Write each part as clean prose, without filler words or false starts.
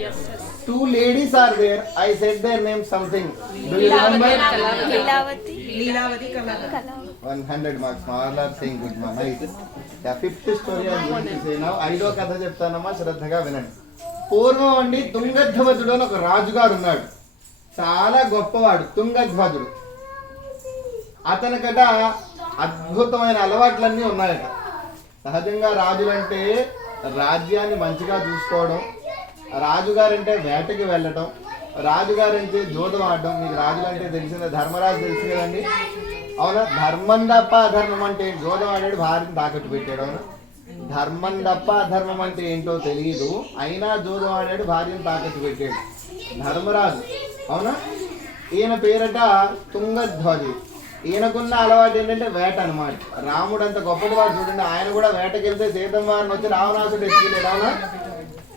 Yes. Two ladies are there. I said their name something. Do you remember? Leelavati Kala. 100 marks. All are saying good man. Nice. The fifth story I am going to say now. ఐదో కథ చెప్తానమ్మా, శ్రద్ధగా వినండి. పూర్వం అండి తుంగధ్వజుడు అని ఒక రాజుగారు ఉన్నాడు. చాలా గొప్పవాడు తుంగధ్వజుడు. అతనికట అద్భుతమైన అలవాట్లన్నీ ఉన్నాయట. సహజంగా రాజులంటే రాజ్యాన్ని మంచిగా చూసుకోవడం, రాజుగారంటే వేటకి వెళ్ళటం, రాజుగారంటే జోదం ఆడడం. మీకు రాజులంటే తెలిసిందే, ధర్మరాజు తెలుసు కదండి. అవునా? ధర్మం తప్ప అధర్మం అంటే జోదం ఆడాడు, భార్యను తాకట్టు పెట్టాడు. అవునా? ధర్మం తప్ప అధర్మం అంటే ఏంటో తెలియదు, అయినా జోదం ఆడాడు, భార్యను తాకట్టు పెట్టాడు ధర్మరాజు. అవునా? ఈయన పేరట తుంగధ్వజుడు. ఈయనకున్న అలవాటు ఏంటంటే వేట అనమాట. రాముడు అంత గొప్పటి వాడు చూడండి, ఆయన కూడా వేటకి వెళ్తే సీతమ్మ వారిని వచ్చి రావణాసుడు ఎత్తుకెళ్ళాడు. అవునా?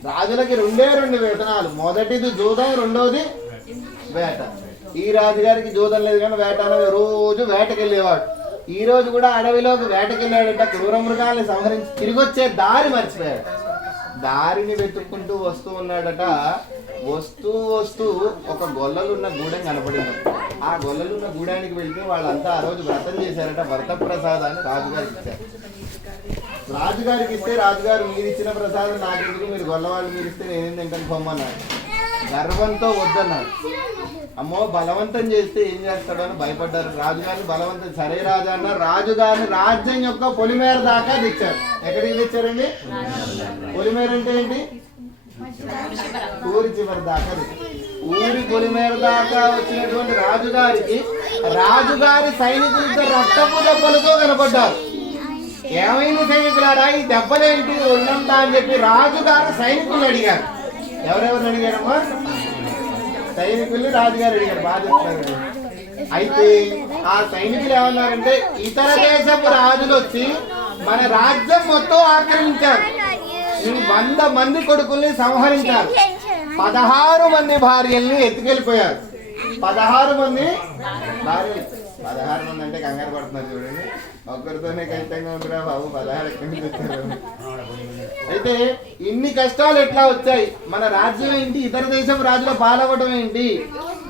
రాజులకి రెండు వేతనాలు, మొదటిది జూదం, రెండోది వేట. ఈ రాజుగారికి జూదం లేదు కానీ వేట అనేది రోజు వేటకెళ్ళేవాడు. ఈ రోజు కూడా అడవిలోకి వేటకెళ్ళాడట. క్రూర మృగాల్ని సంహరించి తిరిగి వచ్చే దారి మర్చిపోయాడు. దారిని వెతుక్కుంటూ వస్తూ ఉన్నాడట. వస్తూ వస్తూ ఒక గొల్లలున్న గూడెం కనపడింది. ఆ గొల్లలున్న గూడానికి వెళ్తే వాళ్ళంతా ఆ రోజు వ్రతం చేశారట. వ్రత ప్రసాదాన్ని రాజుగారికి ఇచ్చారు. రాజుగారికి ఇస్తే రాజుగారు మీరు ఇచ్చిన ప్రసాదం నాకెందుకు, మీరు గొల్లవాళ్ళు మీరు ఇస్తే నేనేం తింటాను పొమ్మన్నాడు. గర్వంతో వద్దన్నాడు. అమ్మో బలవంతం చేస్తే ఏం చేస్తాడో అని భయపడ్డారు. రాజుగారిని బలవంతం, సరే రాజా అన్నారు. రాజుగారిని రాజ్యం యొక్క పొలిమేర దాకా తెచ్చారు. ఎక్కడికి తెచ్చారండి? పొలిమేర అంటే ఏంటి? ఊరి చివరి దాకా తెచ్చారు. ఊరి పొలిమేర దాకా వచ్చినటువంటి రాజుగారికి రాజుగారి సైనికులతో రక్తపు దెబ్బలతో కనపడ్డారు. ఏమైంది సైనికులారా, ఈ దెబ్బలేంటి ఉన్నంతా అని చెప్పి రాజుగారు సైనికులు అడిగారు. ఎవరెవరు అడిగారమ్మా? సైనికుల్ని రాజుగారు అడిగారు. బాగా చెప్తారు. అయితే ఆ సైనికులు ఏమన్నారంటే, ఇతర దేశపు రాజులు వచ్చి మన రాజ్యం మొత్తం ఆక్రమించారు, 100 మంది కొడుకుల్ని సంహరించారు, 16 మంది భార్యల్ని ఎత్తుకెళ్ళిపోయారు. 16 మంది భార్యలు. 16 మంది అంటే కంగారు పడుతున్నారు చూడండి. ఒక్కరితోనే కష్టంగా ఉందిరా బాబు, 16 ఎక్కడి నుంచి వచ్చారు. అయితే ఇన్ని కష్టాలు ఎట్లా వచ్చాయి? మన రాజ్యం ఏంటి, ఇతర దేశం రాజుల పాలవడం ఏంటి,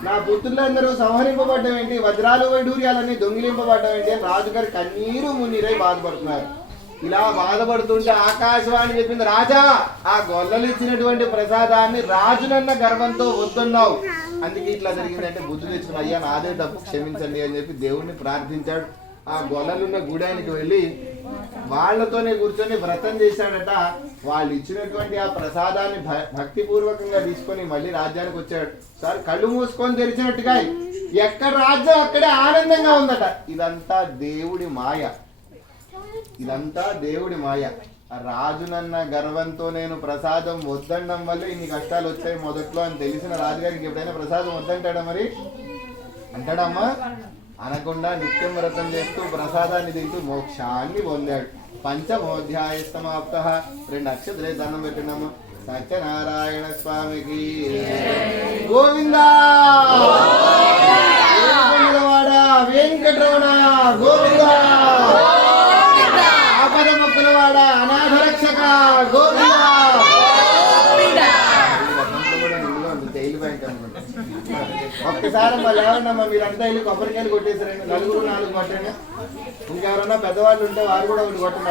నా పుత్రులందరూ సంహరింపబడ్డం ఏంటి, వజ్రాలు వైడూర్యాలన్నీ దొంగిలింపబడ్డం ఏంటి అని రాజుగారు కన్నీరు మున్నీరై బాధపడుతున్నారు. ఇలా బాధపడుతుంటే ఆకాశవాణి చెప్పింది, రాజా ఆ గొల్లలు ఇచ్చినటువంటి ప్రసాదాన్ని రాజునన్న గర్వంతో వద్దన్నావు, అందుకే ఇట్లా జరిగిందంటే బుద్ధి తెచ్చుకుని, అయ్యా నాదే తప్పు క్షమించండి అని చెప్పి దేవుణ్ణి ప్రార్థించాడు. ఆ గొల్లలున్న గూడానికి వెళ్ళి వాళ్లతోనే కూర్చొని వ్రతం చేశాడట. వాళ్ళు ఇచ్చినటువంటి ఆ ప్రసాదాన్ని భక్తిపూర్వకంగా తీసుకొని మళ్ళీ రాజ్యానికి వచ్చాడు. సార్ కళ్ళు మూసుకొని తెరిచినట్టుగా ఎక్కడ రాజ్యం అక్కడే ఆనందంగా ఉందట. ఇదంతా దేవుడి మాయ, ఇదంతా దేవుడి మాయ. రాజునన్న గర్వంతో నేను ప్రసాదం వద్దడం వల్ల ఇన్ని కష్టాలు వచ్చాయి మొదట్లో అని తెలిసిన రాజుగారికి ఎప్పుడైనా ప్రసాదం వద్దంటాడా? మరి అంటాడమ్మా? అనకుండా నిత్యం వ్రతం చేస్తూ ప్రసాదాన్ని తింటూ మోక్షాన్ని పొందాడు. పంచమోధ్యాయ సమాప్త. 2 అక్షతలే దండం పెట్టినాము. సత్యనారాయణ స్వామికి గోవిందా. వెంకటరమణ గోవిందా. ఆపద మొక్కులవాడ అనాథ రక్షక గోవిందా. ఒక్కసారి మళ్ళీ ఏమన్నా మీరంతా వెళ్ళి కొబ్బరికాయలు కొట్టేసారండి, 4 కొట్టండి. ఇంకెవరన్నా పెద్దవాళ్ళు ఉంటే వారు కూడా ఒకటి కొట్టండి.